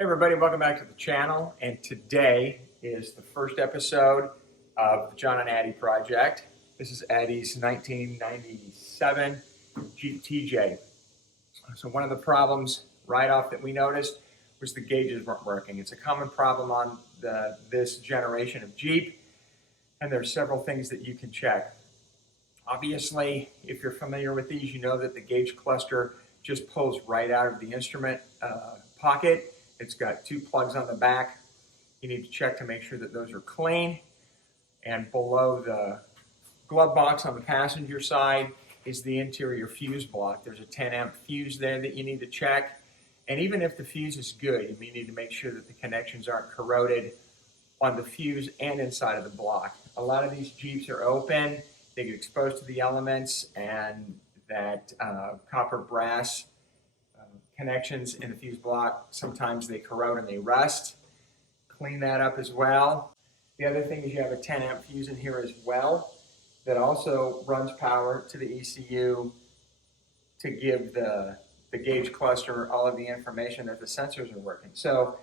Hey everybody, welcome back to the channel, and today is the first episode of the John and Addie project. This is Addie's 1997 Jeep TJ. So one of the problems right off that we noticed was the gauges weren't working. It's a common problem on this generation of Jeep, and there's several things that you can check. Obviously, if you're familiar with these, you know that the gauge cluster just pulls right out of the instrument pocket. It's got two plugs on the back. You need to check to make sure that those are clean. And below the glove box on the passenger side is the interior fuse block. There's a 10 amp fuse there that you need to check. And even if the fuse is good, you may need to make sure that the connections aren't corroded on the fuse and inside of the block. A lot of these Jeeps are open. They get exposed to the elements, and that copper brass connections in the fuse block, sometimes they corrode and they rust. Clean that up as well. The other thing is you have a 10 amp fuse in here as well that also runs power to the ECU to give the gauge cluster all of the information that the sensors are working. So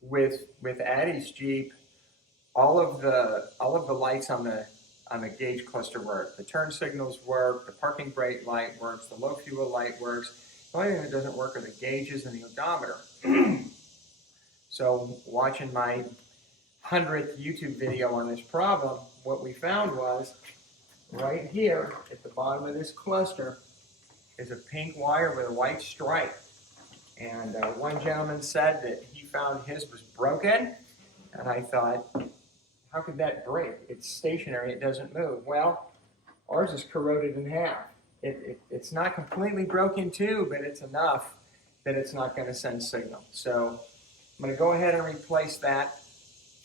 with Addie's Jeep, all of the lights on the gauge cluster work. The turn signals work, the parking brake light works, the low fuel light works. The only thing that doesn't work are the gauges and the odometer. So watching my 100th YouTube video on this problem, what we found was right here at the bottom of this cluster is a pink wire with a white stripe. And one gentleman said that he found his was broken. And I thought, how could that break? It's stationary, it doesn't move. Well, ours is corroded in half. It's not completely broken too, but it's enough that it's not going to send signal. So I'm going to go ahead and replace that,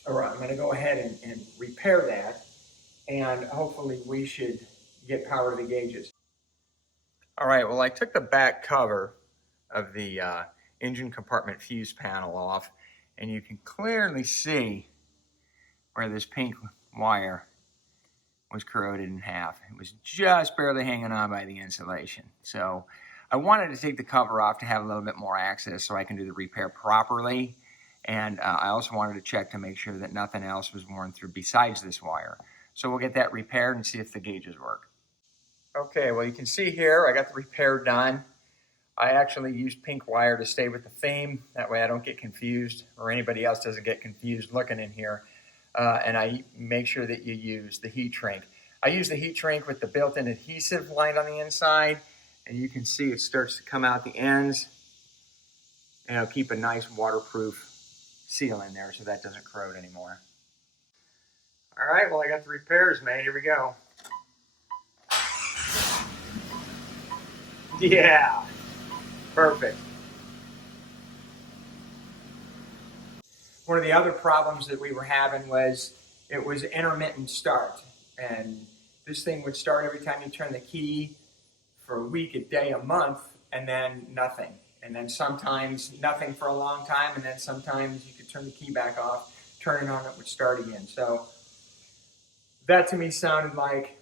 or I'm going to go ahead and repair that, and hopefully we should get power to the gauges. All right, well, I took the back cover of the engine compartment fuse panel off, and you can clearly see where this pink wire was corroded in half. It was just barely hanging on by the insulation. So I wanted to take the cover off to have a little bit more access so I can do the repair properly. And I also wanted to check to make sure that nothing else was worn through besides this wire. So we'll get that repaired and see if the gauges work. Okay, well, you can see here I got the repair done. I actually used pink wire to stay with the theme. That way I don't get confused, or anybody else doesn't get confused looking in here. And I make sure that you use the heat shrink. I use the heat shrink with the built-in adhesive lined on the inside, and you can see it starts to come out the ends, and it'll keep a nice waterproof seal in there so that doesn't corrode anymore. All right, well, I got the repairs made. Here we go. Yeah, perfect. One of the other problems that we were having was it was intermittent start. And this thing would start every time you turn the key for a week, a day, a month, and then nothing. And then sometimes nothing for a long time, and then sometimes you could turn the key back off, turn it on, it would start again. So that to me sounded like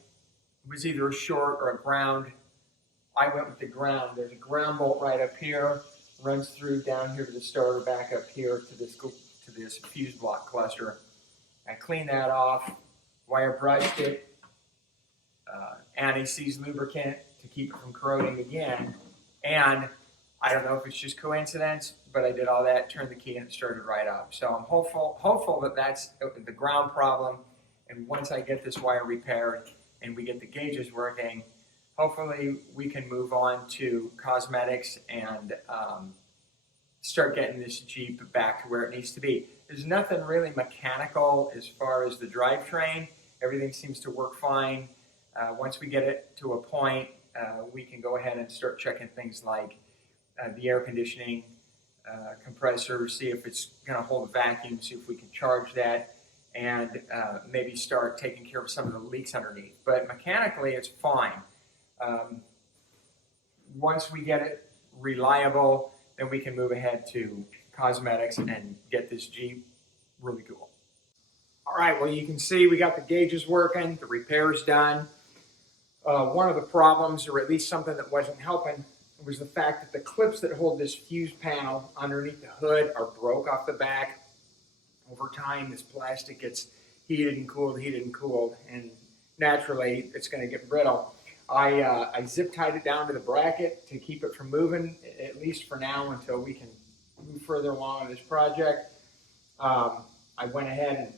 it was either a short or a ground. I went with the ground. There's a ground bolt right up here, runs through down here to the starter, back up here to this fuse block cluster. I cleaned that off, wire brushed it, anti-seize lubricant to keep it from corroding again, and I don't know if it's just coincidence, but I did all that, turned the key, and it started right up. So I'm hopeful that that's the ground problem, and once I get this wire repaired and we get the gauges working, hopefully we can move on to cosmetics and start getting this Jeep back to where it needs to be. There's nothing really mechanical as far as the drivetrain. Everything seems to work fine. Once we get it to a point, we can go ahead and start checking things like the air conditioning compressor, see if it's going to hold a vacuum, see if we can charge that, and maybe start taking care of some of the leaks underneath. But mechanically, it's fine. Once we get it reliable, then we can move ahead to cosmetics and get this Jeep really cool. All right, well, you can see we got the gauges working, the repair's done. One of the problems, or at least something that wasn't helping, was the fact that the clips that hold this fuse panel underneath the hood are broke off the back. Over time, this plastic gets heated and cooled, and naturally it's going to get brittle. I zip tied it down to the bracket to keep it from moving, at least for now, until we can move further along on this project. I went ahead and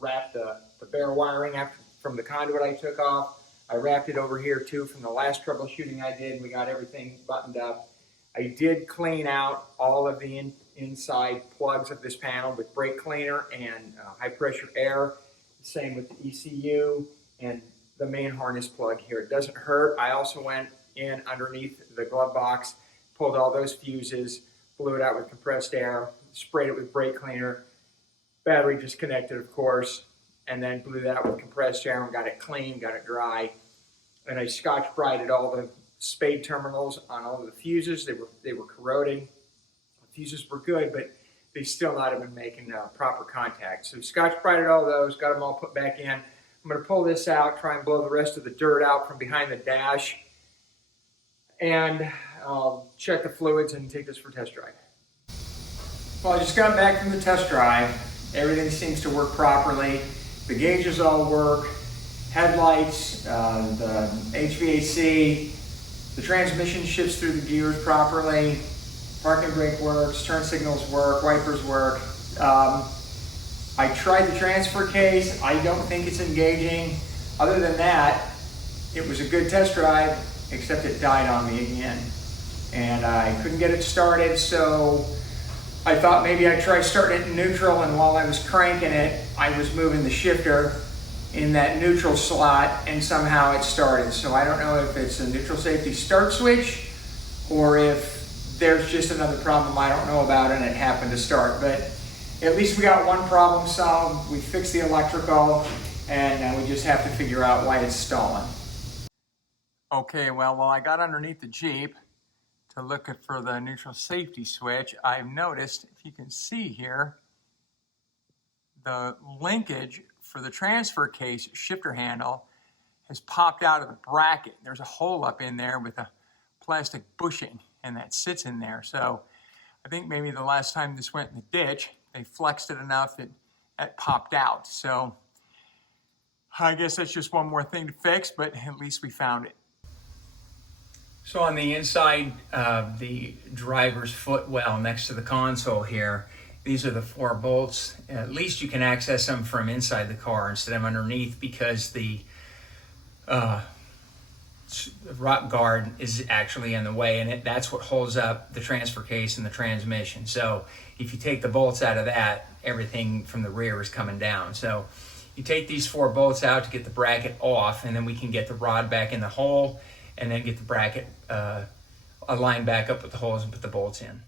wrapped the bare wiring from the conduit I took off. I wrapped it over here too from the last troubleshooting I did, and we got everything buttoned up. I did clean out all of the inside plugs of this panel with brake cleaner and high pressure air. Same with the ECU and the main harness plug here. It doesn't hurt. I also went in underneath the glove box, pulled all those fuses, blew it out with compressed air, sprayed it with brake cleaner, battery disconnected, of course, and then blew that out with compressed air and got it clean, got it dry. And I Scotch-Brighted all the spade terminals on all of the fuses. They were corroding. The fuses were good, but they still not have been making proper contact. So Scotch-Brighted all those, got them all put back in. I'm going to pull this out, try and blow the rest of the dirt out from behind the dash, and I'll check the fluids and take this for a test drive. Well, I just got back from the test drive. Everything seems to work properly. The gauges all work. Headlights, the HVAC, the transmission shifts through the gears properly. Parking brake works, turn signals work, wipers work. I tried the transfer case. I don't think it's engaging. Other than that, it was a good test drive, except it died on me again. And I couldn't get it started, so I thought maybe I'd try starting it in neutral, and while I was cranking it, I was moving the shifter in that neutral slot, and somehow it started. So I don't know if it's a neutral safety start switch, or if there's just another problem I don't know about and it happened to start. But at least we got one problem solved. We fixed the electrical, and we just have to figure out why it's stalling. Okay, well, while I got underneath the Jeep to look for the neutral safety switch, I've noticed, if you can see here, the linkage for the transfer case shifter handle has popped out of the bracket. There's a hole up in there with a plastic bushing, and that sits in there. So I think maybe the last time this went in the ditch, they flexed it enough that it popped out. So I guess that's just one more thing to fix, but at least we found it. So on the inside of the driver's footwell next to the console here, these are the 4 bolts. At least you can access them from inside the car instead of underneath, because the rock guard is actually in the way, and that's what holds up the transfer case and the transmission. So if you take the bolts out of that, everything from the rear is coming down. So you take these 4 bolts out to get the bracket off, and then we can get the rod back in the hole, and then get the bracket aligned back up with the holes and put the bolts in.